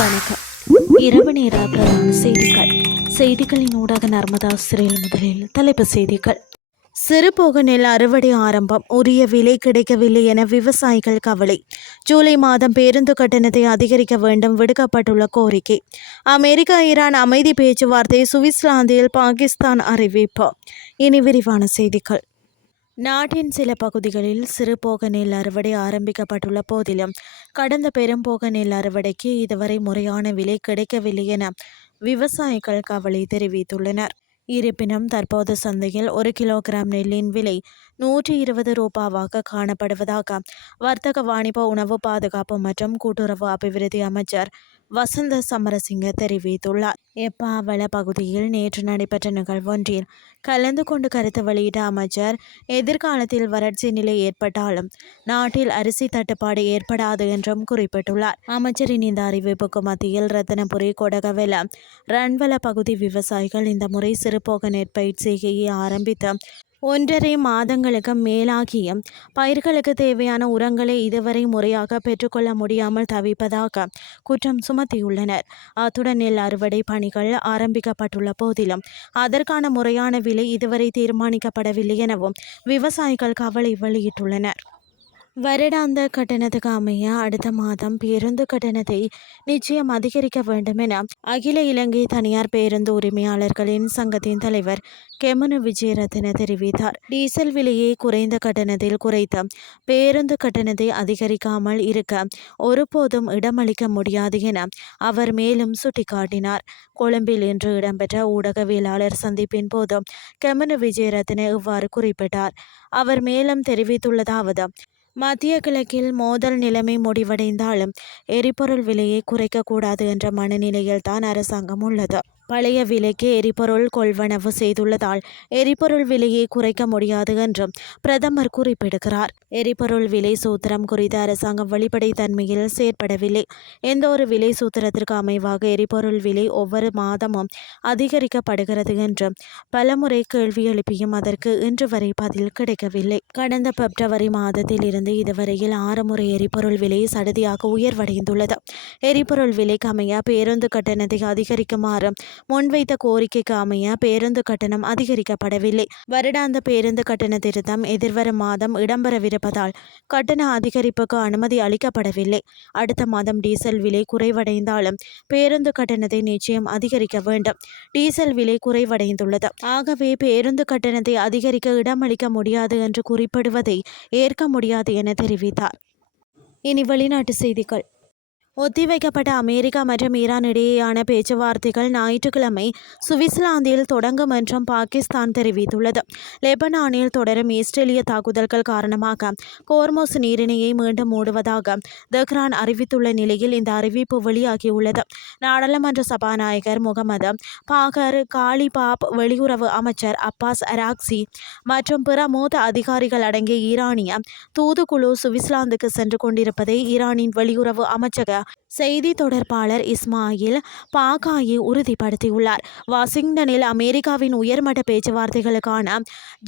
வணக்கம். இரவு நேர பிரதான செய்திகளின் ஊடாக நர்மதா சிறையில் முதலில் தலைப்புச் செய்திகள். சிறுபோக நெல் அறுவடை ஆரம்பம், உரிய விலை கிடைக்கவில்லை என விவசாயிகள் கவலை. ஜூலை மாதம் பேருந்து கட்டணத்தை அதிகரிக்க வேண்டும், விடுக்கப்பட்டுள்ள கோரிக்கை. அமெரிக்கா ஈரான் அமைதி பேச்சுவார்த்தை, சுவிட்சர்லாந்தில் பாகிஸ்தான் அறிவிப்பு. இனி விரிவான செய்திகள். நாட்டின் சில பகுதிகளில் சிறுபோக நெல் அறுவடை ஆரம்பிக்கப்பட்டுள்ள போதிலும் கடந்த பெரும்போக நெல் அறுவடைக்கு இதுவரை முறையான விலை கிடைக்கவில்லை என விவசாயிகள் கவலை தெரிவித்துள்ளனர். இருப்பினும் தற்போது சந்தையில் 1 கிலோகிராம் நெல்லின் விலை 120 ரூபாவாக காணப்படுவதாக வர்த்தக வாணிப உணவு பாதுகாப்பு மற்றும் கூட்டுறவு அபிவிருத்தி அமைச்சர் வசந்த சமரசிங்க தெரிவித்துள்ளார். எப்பாவள பகுதியில் நேற்று நடைபெற்ற நிகழ்வொன்றில் கலந்து கொண்டு கருத்து வெளியிட்ட அமைச்சர், எதிர்காலத்தில் வறட்சி நிலை ஏற்பட்டாலும் நாட்டில் அரிசி தட்டுப்பாடு ஏற்படாது என்றும் குறிப்பிட்டுள்ளார். அமைச்சரின் இந்த அறிவிப்புக்கு மத்தியில் ரத்தினபுரி, கொடகவெல, ரன்வல பகுதி விவசாயிகள் இந்த முறை சிறுபோக நெற்பயிர் செய்கையை ஆரம்பித்து 1.5 மாதங்களுக்கு மேலாகிய பயிர்களுக்கு தேவையான உரங்களை இதுவரை முறையாக பெற்றுக்கொள்ள முடியாமல் தவிப்பதாக குற்றம் சுமத்தியுள்ளனர். அத்துடன் நெல் அறுவடை பணிகள் ஆரம்பிக்கப்பட்டுள்ள போதிலும் அதற்கான முறையான விலை இதுவரை தீர்மானிக்கப்படவில்லை எனவும் விவசாயிகள் கவலை வெளியிட்டுள்ளனர். வருடாந்த கட்டணத்துக்கு அமைய அடுத்த மாதம் பேருந்து கட்டணத்தை நிச்சயம் அதிகரிக்க வேண்டும் என அகில இலங்கை தனியார் பேருந்து உரிமையாளர்களின் சங்கத்தின் தலைவர் கெமனு விஜயரத்ன தெரிவித்தார். டீசல் விலையை குறைந்த கட்டணத்தில் குறைத்து பேருந்து கட்டணத்தை அதிகரிக்காமல் இருக்க ஒருபோதும் இடமளிக்க முடியாது என அவர் மேலும் சுட்டிக்காட்டினார். கொழும்பில் இன்று இடம்பெற்ற ஊடகவியலாளர் சந்திப்பின் போது கெமனு விஜயரத்ன இவ்வாறு குறிப்பிட்டார். அவர் மேலும் தெரிவித்துள்ளதாவது, மத்திய கிழக்கில் மோதல் நிலைமை முடிவடைந்தாலும் எரிபொருள் விலையை குறைக்கக்கூடாது என்ற மனநிலையில் தான் அரசாங்கம் உள்ளது. பழைய விலைக்கு எரிபொருள் கொள்வனவு செய்துள்ளதால் எரிபொருள் விலையை குறைக்க முடியாது என்றும் பிரதமர் குறிப்பிடுகிறார். எரிபொருள் விலை சூத்திரம் குறித்து அரசாங்கம் வெளிப்படைத்தன்மையில் செயற்படவில்லை. எந்த ஒரு விலை சூத்திரத்திற்கு அமைவாக எரிபொருள் விலை ஒவ்வொரு மாதமும் அதிகரிக்கப்படுகிறது என்றும் பலமுறை கேள்வி எழுப்பியும் அதற்கு இன்று வரை பதில் கிடைக்கவில்லை. கடந்த பிப்ரவரி மாதத்தில் இருந்து இதுவரையில் 6 முறை எரிபொருள் விலை சடுதியாக உயர்வடைந்துள்ளது. எரிபொருள் விலைக்கு அமைய பேருந்து கட்டணத்தை அதிகரிக்குமாறு முன்வைத்த கோரிக்கைக்கு அமைய பேருந்து கட்டணம் அதிகரிக்கப்படவில்லை. வருடாந்த பேருந்து கட்டண திருத்தம் எதிர்வரும் மாதம் இடம்பெறவிருப்பதால் கட்டண அதிகரிப்புக்கு அனுமதி அளிக்கப்படவில்லை. அடுத்த மாதம் டீசல் விலை குறைவடைந்தாலும் பேருந்து கட்டணத்தை நிச்சயம் அதிகரிக்க வேண்டும். டீசல் விலை குறைவடைந்துள்ளது. ஆகவே பேருந்து கட்டணத்தை அதிகரிக்க இடமளிக்க முடியாது என்று குறிப்பிடுவதை ஏற்க முடியாது என தெரிவித்தார். இனி வெளிநாட்டு செய்திகள். ஒத்திவைக்கப்பட்ட அமெரிக்கா மற்றும் ஈரான் இடையேயான பேச்சுவார்த்தைகள் ஞாயிற்றுக்கிழமை சுவிட்சர்லாந்தில் தொடங்கும் என்றும் பாகிஸ்தான் தெரிவித்துள்ளது. லெபனானில் தொடரும் இஸ்ரேலிய தாக்குதல்கள் காரணமாக கோர்மோஸ் நீரிணையை மீண்டும் மூடுவதாக தெஹ்ரான் அறிவித்துள்ள நிலையில் இந்த அறிவிப்பு வெளியாகியுள்ளது. நாடாளுமன்ற சபாநாயகர் முகமது பாகர் காலிபாப், வெளியுறவு அமைச்சர் அப்பாஸ் அராக்சி மற்றும் பிற மூத்த அதிகாரிகள் அடங்கிய ஈரானிய தூதுக்குழு சுவிட்சர்லாந்துக்கு சென்று கொண்டிருப்பதை ஈரானின் வெளியுறவு அமைச்சக செய்தி தொடர்பாளர் இஸ்மாயில் பாகாயி உறுதிப்படுத்தியுள்ளார். வாஷிங்டனில் அமெரிக்காவின் உயர்மட்ட பேச்சுவார்த்தைகளுக்கான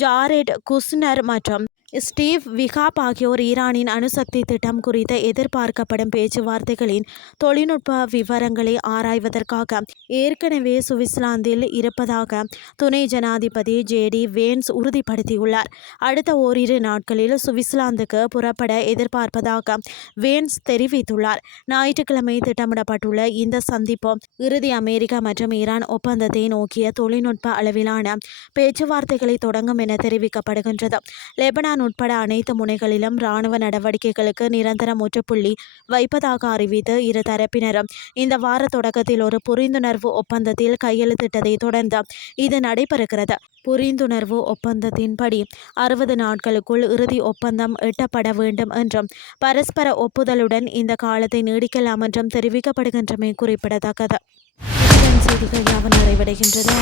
ஜாரெட் குஷ்னர் மற்றும் ஸ்டீவ் விகாப் ஆகியோர் ஈரானின் அணுசக்தி திட்டம் குறித்த எதிர்பார்க்கப்படும் பேச்சுவார்த்தைகளின் தொழில்நுட்ப விவரங்களை ஆராய்வதற்காக ஏற்கனவே சுவிட்சர்லாந்தில் இருப்பதாக துணை ஜனாதிபதி ஜேடி வேன்ஸ் உறுதிப்படுத்தியுள்ளார். அடுத்த ஓரிரு நாட்களில் சுவிட்சர்லாந்துக்கு புறப்பட எதிர்பார்ப்பதாக வேன்ஸ் தெரிவித்துள்ளார். ஞாயிற்றுக்கிழமை திட்டமிடப்பட்டுள்ள இந்த சந்திப்பு இறுதி அமெரிக்கா மற்றும் ஈரான் ஒப்பந்தத்தை நோக்கிய தொழில்நுட்ப அளவிலான பேச்சுவார்த்தைகளை தொடங்கும் என தெரிவிக்கப்படுகின்றது. லெபனான் உட்பட அனைத்து முனைகளிலும் இராணுவ நடவடிக்கைகளுக்கு நிரந்தர முற்றுப்புள்ளி வைப்பதாக அறிவித்து இரு தரப்பினரும் இந்த வார தொடக்கத்தில் ஒரு புரிந்துணர்வு ஒப்பந்தத்தில் கையெழுத்திட்டதை தொடர்ந்து இது நடைபெறுகிறது. புரிந்துணர்வு ஒப்பந்தத்தின்படி 60 நாட்களுக்குள் இறுதி ஒப்பந்தம் எட்டப்பட வேண்டும் என்றும் பரஸ்பர ஒப்புதலுடன் இந்த காலத்தை நீடிக்கலாம் என்றும் தெரிவிக்கப்படுகின்றமை குறிப்பிடத்தக்கது. செய்திகள் யாவும் நிறைவடைகின்றது.